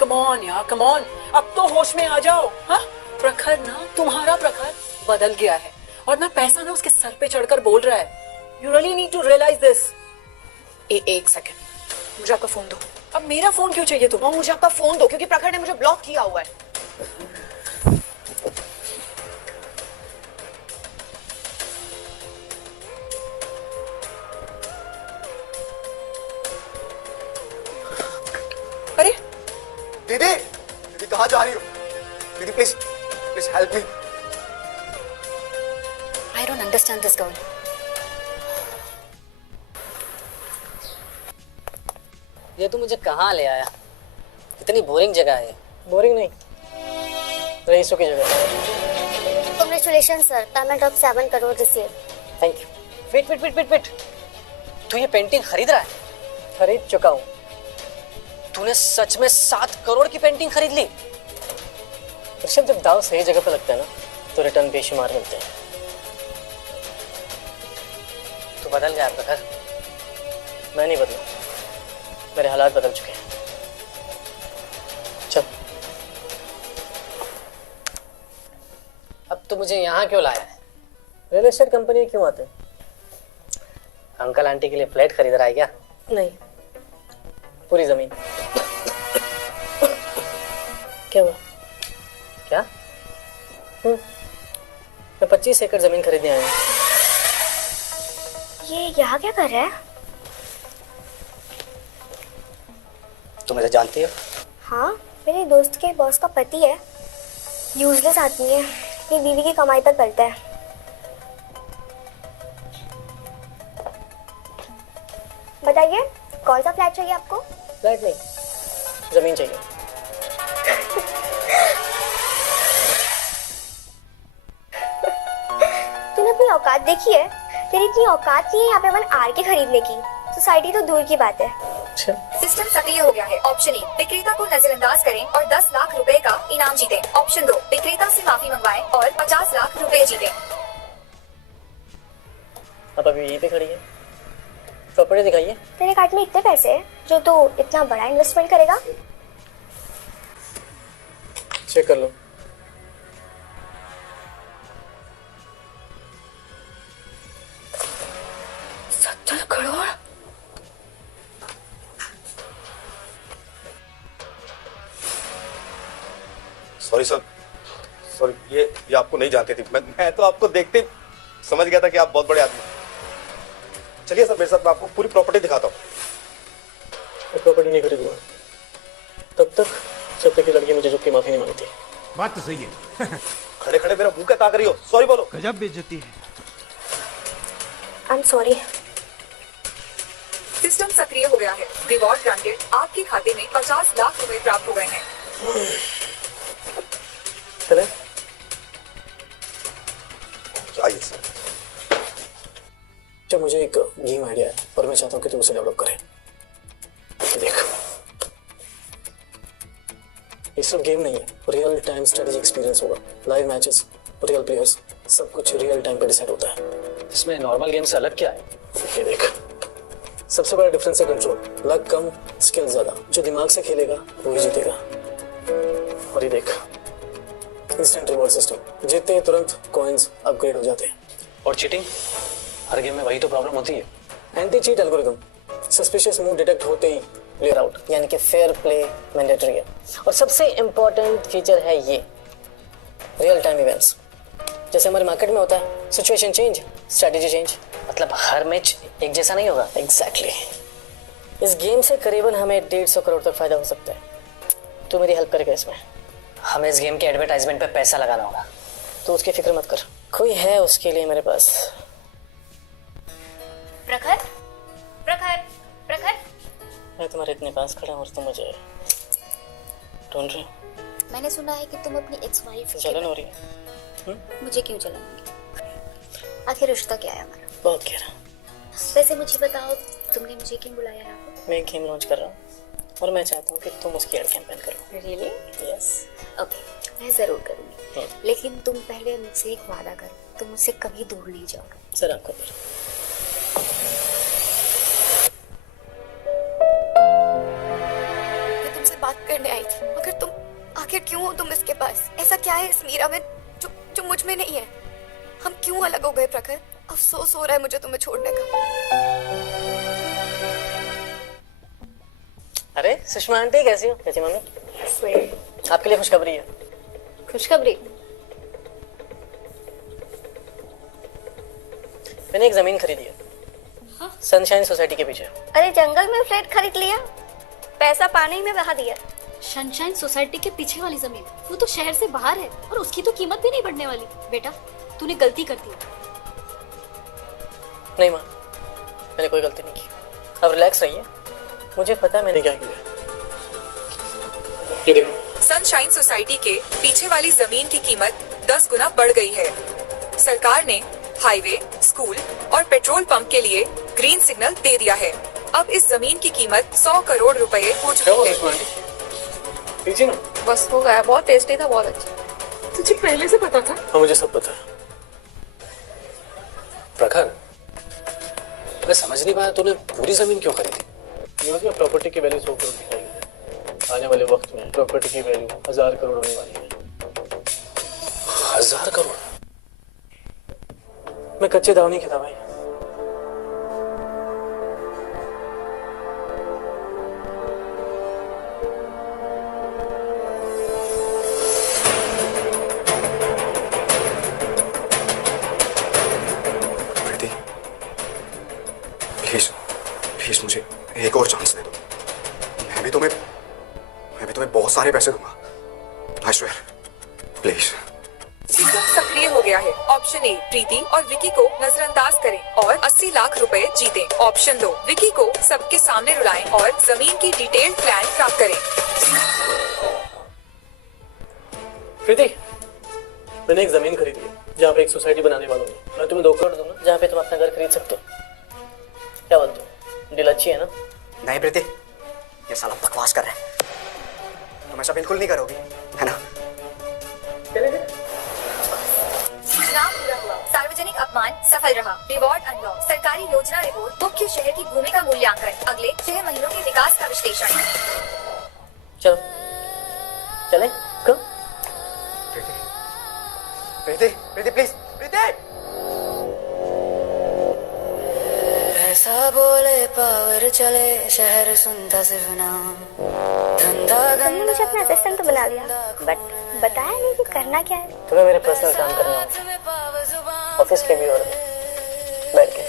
Come on यार, come on। अब तो होश में आ जाओ। हाँ, प्रखर ना, तुम्हारा प्रखर बदल गया है, और ना पैसा ना उसके सर पे चढ़कर बोल रहा है। You really need to realize this। एक सेकंड, मुझे आपका फोन दो। अब मेरा फोन क्यों चाहिए तुम्हें? मुझे आपका फोन दो, क्योंकि प्रखर ने मुझे ब्लॉक किया हुआ है। अरे दीदी, दीदी कहाँ जा रही हो? दीदी please please help me. I don't understand this girl. ये तू मुझे कहाँ ले आया? कितनी बोरिंग जगह है। बोरिंग नहीं, रईसों की जगह। Congratulation sir, payment of 7 crore receive. Thank you. Wait wait wait wait wait, तू ये पेंटिंग खरीद रहा है? खरीद चुका हूँ। तूने सच में 7 करोड़ की पेंटिंग खरीद ली? ऋषभ, जब दाव सही जगह पे लगता है ना तो रिटर्न बेशुमार मिलते हैं। तू बदल गया प्रखर। मैं नहीं बदला, मेरे हालात बदल चुके हैं। चल। अब तू मुझे यहाँ क्यों लाया है? रियल एस्टेट कंपनी क्यों आते हैं? अंकल आंटी के लिए फ्लैट खरीद रहा है क्या? नहीं, पूरी जमीन। क्या हुआ? क्या? मैं 25 एकड़ जमीन खरीदने आया हूँ। ये यहाँ क्या कर रहा है? तुम मुझे जानती हो? हाँ, मेरे दोस्त के बॉस का पति है। यूजलेस आदमी है, अपनी बीवी की कमाई पर पलता है। बताइए, कौन सा फ्लैट चाहिए आपको? फ्लैट नहीं, जमीन चाहिए। तूने अपनी औकात देखी है? तेरी इतनी औकात नहीं है यहाँ पे 1 आर के खरीदने की। सोसाइटी तो दूर की बात है। सिस्टम सक्रिय हो गया है। ऑप्शन ए, विक्रेता को नजरअंदाज करें और 10 लाख रुपए का इनाम जीतें। ऑप्शन 2, विक्रेता से माफी मंगवाएं और 50 लाख रुपए जीतें। अब अभी यहीं पे खड़ी है, प्रॉपर्टी दिखाइए। तेरे कार्ड में इतने पैसे हैं जो तू इतना बड़ा इन्वेस्टमेंट करेगा? चेक कर लो। सॉरी सर, सॉरी, ये आपको नहीं जानती थी। मैं तो आपको देखते समझ गया था कि आप बहुत बड़े आदमी हैं। चलिए सर मेरे साथ, मैं आपको पूरी प्रॉपर्टी दिखाता हूँ। प्रॉपर्टी नहीं खरीदूंगा तब तक जब तक कि लड़की मुझे झुक के माफी नहीं मांगती। बात तो सही है। खड़े खड़े मेरा मुंह क्या ताक रही हो? सॉरी बोलो। गजब बेइज्जती है। I am sorry. सिस्टम सक्रिय हो गया है। Reward granted. आपके खाते में 50 लाख रुपए प्राप्त हो गए हैं। चले आइए सर। जब मुझे एक गेम आइडिया है और मैं चाहता हूँ कि तुम उसे डेवलप करें। देख, ये सिर्फ गेम नहीं है, रियल टाइम स्ट्रेटेजी एक्सपीरियंस होगा। लाइव मैचेस, रियल प्लेयर्स, सब कुछ रियल टाइम पे डिसाइड होता है। इसमें नॉर्मल गेम से अलग क्या है? ये देख, सबसे बड़ा डिफरेंस है कंट्रोल। लक कम, स्किल ज्यादा। जो दिमाग से खेलेगा वही जीतेगा। और ये देख, इंस्टेंट रिवॉर्ड सिस्टम। जीतते ही तुरंत कॉइन्स अपग्रेड हो जाते हैं। और चीटिंग? हर गेम में वही तो प्रॉब्लम होती है। Anti cheat algorithm. Suspicious move detect होते ही क्लियर आउट, यानी कि फेयर प्ले मैंडेटरी है। और सबसे इम्पोर्टेंट फीचर है ये रियल टाइम इवेंट्स। जैसे हमारे मार्केट में होता है सिचुएशन चेंज, स्ट्रेटेजी चेंज। मतलब हर मैच एक जैसा नहीं होगा। एग्जैक्टली। इस गेम से करीबन हमें 150 करोड़ तक फायदा हो सकता है। तू मेरी हेल्प करेगा इसमें? हमें इस गेम के एडवर्टाइजमेंट पे पैसा लगाना होगा। तो उसकी फिक्र मत कर, कोई है उसके लिए मेरे पास। प्रखर, प्रखर, प्रखर। मैं तुम्हारे इतने पास खड़ा हूँ और तुम मुझे ढूंढ रहे हो। मैंने सुना है कि तुम अपनी एक्स वाइफ। जलन हो रही है? मुझे क्यों जलन होगी? आखिर रिश्ता क्या है हमारा? बहुत गहरा। वैसे मुझे बताओ, तुमने मुझे क्यों बुलाया यहाँ पे? मैं एक गेम लॉन्च कर रहा हूँ और मैं चाहता हूँ कि तुम उसकी एड कैंपेन करो। रियली? यस। ओके, मैं जरूर करूँगी। लेकिन तुम पहले मुझसे एक वादा करो, तुम मुझसे कभी दूर नहीं जाओगे। सर आपको कर। मैं तुमसे बात करने आई थी, मगर तुम आखिर क्यों हो तुम इसके पास? ऐसा क्या है इस मीरा में जो मुझ में नहीं है? हम क्यों अलग हो गए प्रखर? अफसोस हो रहा है मुझे तुम्हें छोड़ने का। अरे सुषमा आंटी कैसी हो? कैसी मम्मी? आपके लिए खुशखबरी है। खुशखबरी? मैंने एक जमीन खरीदी है सनशाइन सोसाइटी के पीछे। अरे जंगल में फ्लैट खरीद लिया, पैसा पानी में बहा दिया। सनशाइन सोसाइटी के पीछे वाली जमीन, वो तो शहर से बाहर है और उसकी तो कीमत भी नहीं बढ़ने वाली। बेटा तूने गलती कर दी। नहीं माँ, मैंने कोई गलती नहीं की। अब रिलैक्स रहिए, मुझे पता है मैंने क्या किया। ये देखो, सनशाइन सोसाइटी के पीछे वाली जमीन की कीमत 10 गुना बढ़ गई है। सरकार ने हाईवे, स्कूल और पेट्रोल पंप के लिए ग्रीन सिग्नल दे दिया है। अब इस जमीन की कीमत 100 करोड़ रुपए हो चुकी है। बस हो गया, बहुत टेस्टी था, बहुत अच्छा। तुझे पहले से पता था? हाँ, मुझे सब पता है। प्रखर, मैं समझ नहीं पाया तूने पूरी जमीन क्यों खरीदी? न्यूज़ में प्रॉपर्टी की वैल्यू 100 करोड़ दिखाई है। आने वाले वक्त में प्रॉपर्टी की वैल्यू 1000 करोड़ होने वाली है। 1000 करोड़? मैं कच्चे दाव नहीं खाता भाई। प्लीज प्लीज मुझे एक और चांस दे दो। मैं भी तुम्हें बहुत सारे पैसे दूंगा। I swear, please. सिस्टम सक्रिय हो गया है। ऑप्शन ए, प्रीति और विकी को नजरअंदाज करें और 80 लाख रुपए जीतें। ऑप्शन 2, विकी को सबके सामने रुलाएं और जमीन की डिटेल्ड प्लान प्राप्त करें। प्रीति, मैंने एक जमीन खरीदी है जहाँ पे एक सोसाइटी बनाने वालों ने। मैं तुम्हें 2 करोड़ दूंगा जहाँ पे तुम अपना घर खरीद सकते हो। क्या बोलते हो? डील अच्छी है ना? नहीं प्रीति, ये साला बकवास कर रहा है। तुम ऐसा बिल्कुल नहीं करोगी, है ना? चुनाव पूरा हुआ, सार्वजनिक अपमान सफल रहा, रिवॉर्ड अनलॉक, सरकारी योजना रिपोर्ट, मुख्य शहर की भूमि का मूल्यांकन, अगले 6 महीनों के विकास का विश्लेषण। चलो चले कब? प्रीति प्रीति प्लीज, प्रीति। ऐसा बोले पावर चले, शहर सुनता सिर्फ नाम, धंधा तुमने मुझे अपना असिस्टेंट तो बना लिया, बट बताया नहीं कि करना क्या है। तुम्हें मेरे पर्सनल काम करना होगा, ऑफिस के भी और बैठ के।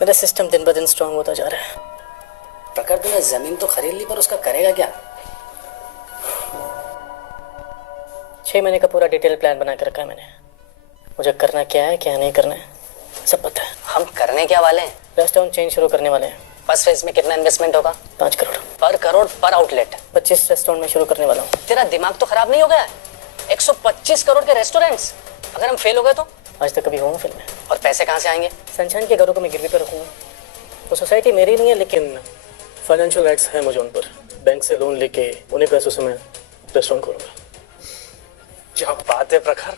मेरा सिस्टम दिन ब दिन स्ट्रांग होता जा रहा है। प्रखर, तूने जमीन तो खरीद ली, पर उसका करेगा क्या? 6 महीने का पूरा डिटेल प्लान बना के रखा है मैंने। मुझे करना क्या है, क्या नहीं करना है, सब पता है। हम करने क्या वाले हैं? रेस्टोरेंट चेंज शुरू करने वाले हैं। फर्स्ट फेज में कितना इन्वेस्टमेंट होगा? 5 करोड़ पर करोड़ पर आउटलेट। 25 रेस्टोरेंट में शुरू करने वाला हूँ। तेरा दिमाग तो खराब नहीं हो गया? 125 करोड़ के रेस्टोरेंट्स, अगर हम फेल हो गए तो? आज तक कभी हुआ फिल्म में। और पैसे कहाँ से आएंगे? सनशाइन के घरों को मैं गिरवी पे रखूंगा। वो सोसाइटी मेरी नहीं है, लेकिन फाइनेंशियल राइट्स है मुझे उन पर। बैंक से लोन लेके उन्हीं पैसों से मैं रेस्टोरेंट खोलूंगा। क्या बात है प्रखर,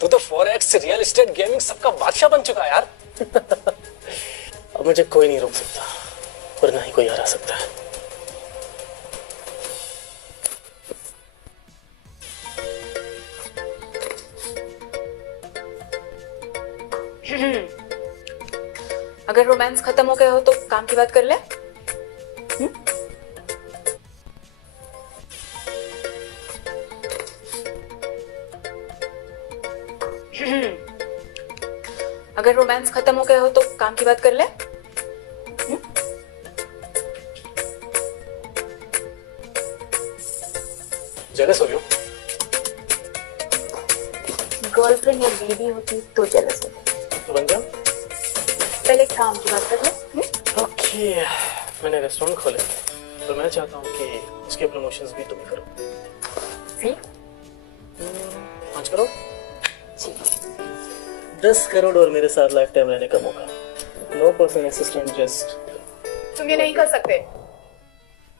तू तो फॉरेक्स, रियल एस्टेट, गेमिंग सबका बादशाह बन चुका है यार। अब मुझे कोई नहीं रोक सकता और ना ही कोई हरा सकता है। अगर रोमांस खत्म हो गया हो तो काम की बात कर ले। अगर रोमांस खत्म हो गया हो तो काम की बात कर ले। जेलस हो रही हो? गर्लफ्रेंड या बीवी होती तो जेलस होती। तो बन जाओ। पहले काम की बात कर ले। ओके, मैंने रेस्टोरेंट खोले तो मैं चाहता हूँ कि उसके प्रमोशंस भी तुम ही करो। 5 करोड़? जी। 10 करोड़ और मेरे साथ लाइफ टाइम रहने का मौका। No personal assistant, just. तुम ये नहीं कर सकते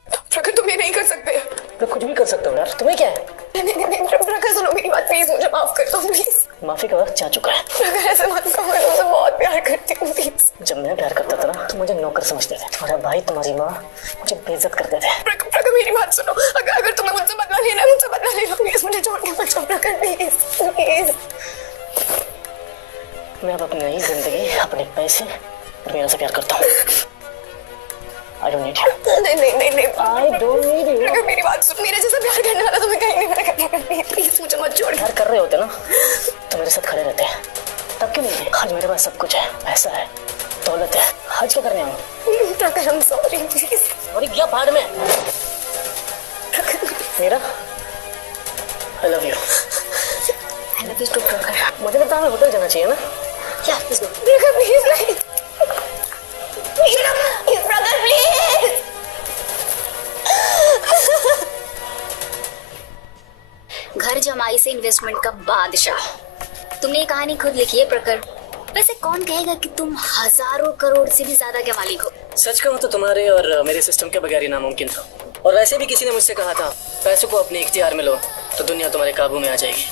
प्रखर, तुम ये नहीं कर सकते। मैं कुछ भी कर सकता हूँ यार, तुम्हें क्या है? नहीं प्रखर, सुनो मेरी बात, प्लीज मुझे माफ कर दो, प्लीज। माफी का वक्त जा चुका है। प्रखर ऐसे मत करो, मैं तुमसे बहुत प्यार करती हूँ, प्लीज। जब मैं प्यार करता था ना तो मुझे नौकर समझते थे। तुम्हारा भाई, तुम्हारी माँ मुझे बेइज्जत करते थे। प्रखर मेरी बात सुनो, अगर तुम्हें मुझसे बदला लेना है, मुझसे बदला ले लो, प्लीज। मुझे छोड़ के मत जाओ प्रखर, प्लीज प्लीज। मैं अब अपनी नई जिंदगी, अपने पैसे और मेरे से प्यार करता हूँ। I don't need you. नहीं I don't need you. प्रखर मेरी बात सुन, मेरे जैसा प्यार करने वाला तुम्हें कहीं नहीं मिलेगा, प्लीज मुझे मत छोड़। प्यार कर रहे होते ना तो मेरे साथ खड़े रहते हैं, तब क्यों नहीं? आज मेरे पास सब कुछ है, पैसा है, दौलत है, आज क्या करने आऊँ? प्रखर I'm sorry, प्लीज। सॉरी क्या भाड़ में? मेरा I love you. I love you too, प्रखर। मुझे लगता है हमें होटल जाना चाहिए ना? क्या? प्रखर प्लीज नहीं। Brother, please! घर जमाई से इन्वेस्टमेंट का बादशाह। तुमने ये कहानी खुद लिखी है प्रखर। वैसे कौन कहेगा कि तुम हजारों करोड़ से भी ज्यादा के मालिक हो? सच कहूँ तो तुम्हारे और मेरे सिस्टम के बगैर ही नामुमकिन था। और वैसे भी किसी ने मुझसे कहा था पैसों को अपने इख्तियार में लो तो दुनिया तुम्हारे काबू में आ जाएगी।